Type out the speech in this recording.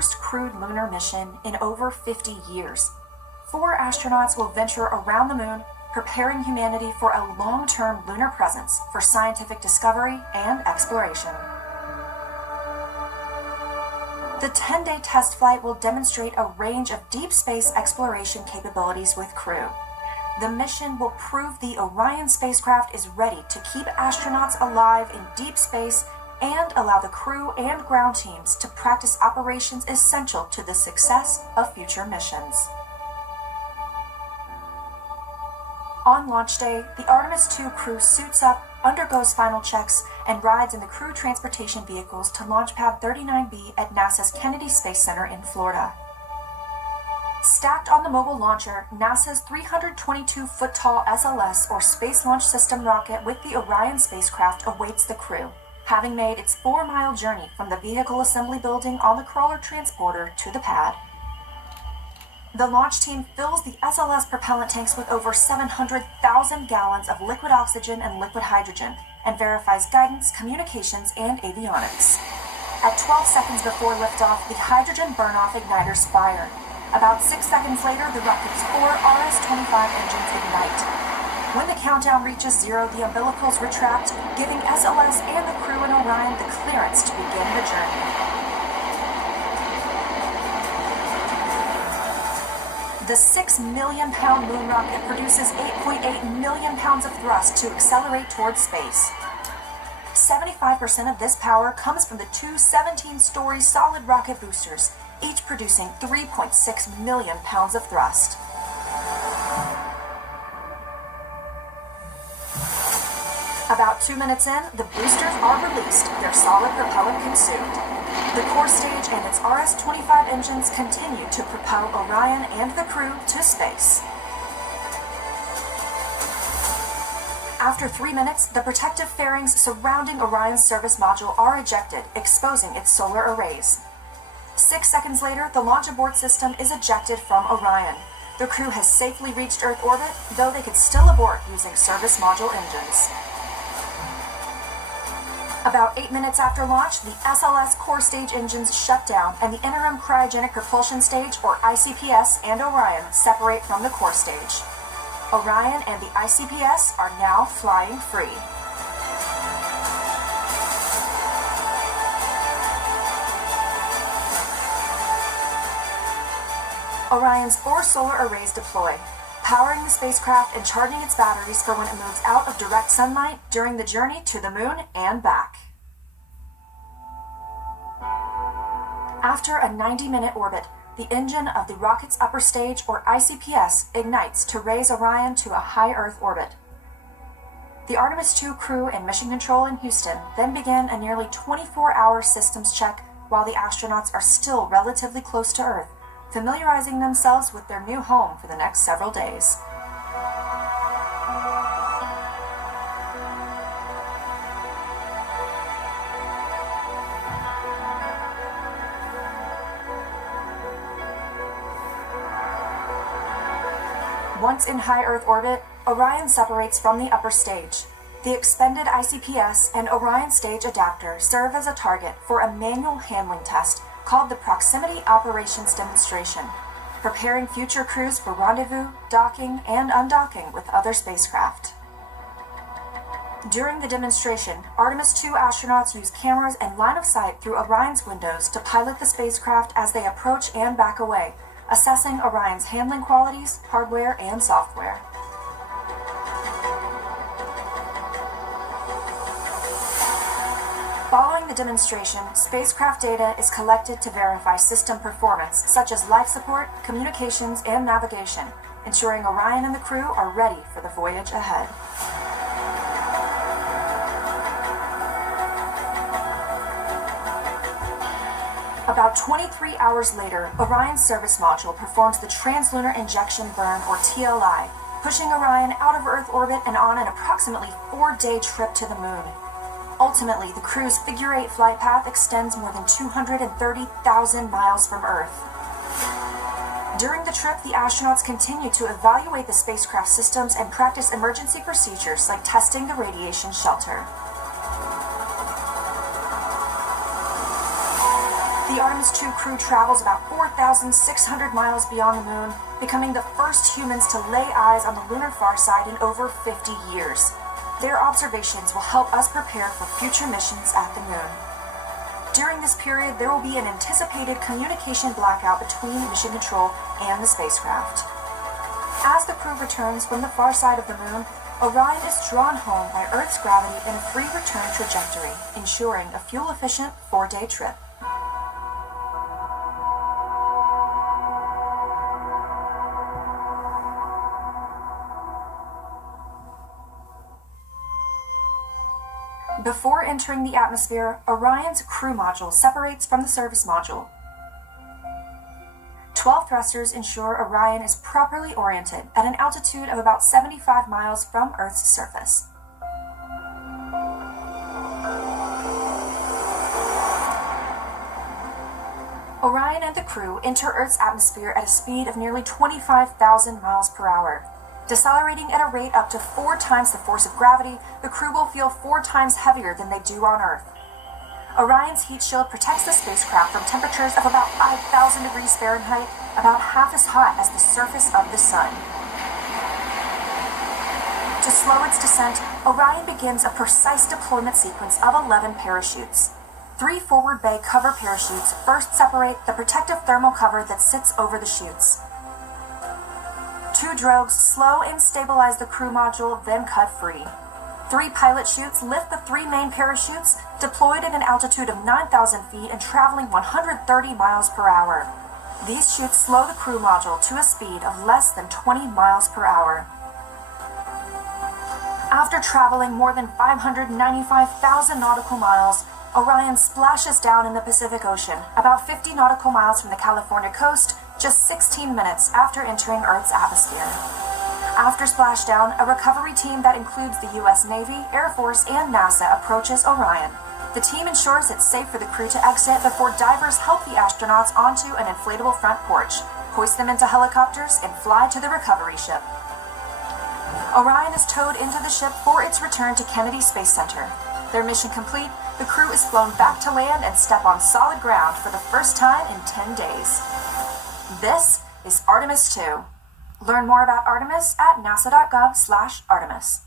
first crewed lunar mission in over 50 years. 4 astronauts will venture around the moon, preparing humanity for a long-term lunar presence for scientific discovery and exploration. The 10-day test flight will demonstrate a range of deep space exploration capabilities with crew. The mission will prove the Orion spacecraft is ready to keep astronauts alive in deep space and allow the crew and ground teams to practice operations essential to the success of future missions. On launch day, the Artemis II crew suits up, undergoes final checks, and rides in the crew transportation vehicles to Launch Pad 39B at NASA's Kennedy Space Center in Florida. Stacked on the mobile launcher, NASA's 322-foot-tall SLS, or Space Launch System rocket with the Orion spacecraft awaits the crew, having made its 4-mile journey from the vehicle assembly building on the crawler transporter to the pad. The launch team fills the SLS propellant tanks with over 700,000 gallons of liquid oxygen and liquid hydrogen and verifies guidance, communications, and avionics. At 12 seconds before liftoff, the hydrogen burn-off igniters fire. About 6 seconds later, the rocket's 4 RS-25 engines ignite. When the countdown reaches 0, the umbilicals retract, giving SLS and the crew in Orion the clearance to begin the journey. The 6 million-pound moon rocket produces 8.8 million pounds of thrust to accelerate towards space. 75% of this power comes from the 2 17-story solid rocket boosters, each producing 3.6 million pounds of thrust. About 2 minutes in, the boosters are released, their solid propellant consumed. The core stage and its RS-25 engines continue to propel Orion and the crew to space. After 3 minutes, the protective fairings surrounding Orion's service module are ejected, exposing its solar arrays. 6 seconds later, the launch abort system is ejected from Orion. The crew has safely reached Earth orbit, though they could still abort using service module engines. About 8 minutes after launch, the SLS core stage engines shut down and the interim cryogenic propulsion stage, or ICPS, and Orion separate from the core stage. Orion and the ICPS are now flying free. Orion's 4 solar arrays deploy, powering the spacecraft and charging its batteries for when it moves out of direct sunlight during the journey to the moon and back. After a 90-minute orbit, the engine of the rocket's upper stage, or ICPS, ignites to raise Orion to a high Earth orbit. The Artemis II crew and Mission Control in Houston then begin a nearly 24-hour systems check while the astronauts are still relatively close to Earth, familiarizing themselves with their new home for the next several days. Once in high Earth orbit, Orion separates from the upper stage. The expended ICPS and Orion stage adapter serve as a target for a manual handling test called the Proximity Operations Demonstration, preparing future crews for rendezvous, docking, and undocking with other spacecraft. During the demonstration, Artemis II astronauts use cameras and line of sight through Orion's windows to pilot the spacecraft as they approach and back away, assessing Orion's handling qualities, hardware, and software. Following the demonstration, spacecraft data is collected to verify system performance, such as life support, communications, and navigation, ensuring Orion and the crew are ready for the voyage ahead. About 23 hours later, Orion's service module performs the Translunar Injection Burn, or TLI, pushing Orion out of Earth orbit and on an approximately 4-day trip to the moon. Ultimately, the crew's figure-8 flight path extends more than 230,000 miles from Earth. During the trip, the astronauts continue to evaluate the spacecraft systems and practice emergency procedures like testing the radiation shelter. The the Artemis II crew travels about 4,600 miles beyond the moon, becoming the first humans to lay eyes on the lunar far side in over 50 years. Their observations will help us prepare for future missions at the moon. During this period, there will be an anticipated communication blackout between mission control and the spacecraft. As the crew returns from the far side of the moon, Orion is drawn home by Earth's gravity in a free return trajectory, ensuring a fuel-efficient 4-day trip. Before entering the atmosphere, Orion's crew module separates from the service module. 12 thrusters ensure Orion is properly oriented at an altitude of about 75 miles from Earth's surface. Orion and the crew enter Earth's atmosphere at a speed of nearly 25,000 miles per hour. Decelerating at a rate up to 4 times the force of gravity, the crew will feel 4 times heavier than they do on Earth. Orion's heat shield protects the spacecraft from temperatures of about 5,000 degrees Fahrenheit, about half as hot as the surface of the sun. To slow its descent, Orion begins a precise deployment sequence of 11 parachutes. 3 forward bay cover parachutes first separate the protective thermal cover that sits over the chutes. 2 drogues slow and stabilize the crew module, then cut free. 3 pilot chutes lift the 3 main parachutes, deployed at an altitude of 9,000 feet and traveling 130 miles per hour. These chutes slow the crew module to a speed of less than 20 miles per hour. After traveling more than 595,000 nautical miles, Orion splashes down in the Pacific Ocean, about 50 nautical miles from the California coast, just 16 minutes after entering Earth's atmosphere. After splashdown, a recovery team that includes the U.S. Navy, Air Force, and NASA approaches Orion. The team ensures it's safe for the crew to exit before divers help the astronauts onto an inflatable front porch, hoist them into helicopters, and fly to the recovery ship. Orion is towed into the ship for its return to Kennedy Space Center. Their mission complete, the crew is flown back to land and step on solid ground for the first time in 10 days. This is Artemis II. Learn more about Artemis at nasa.gov/Artemis.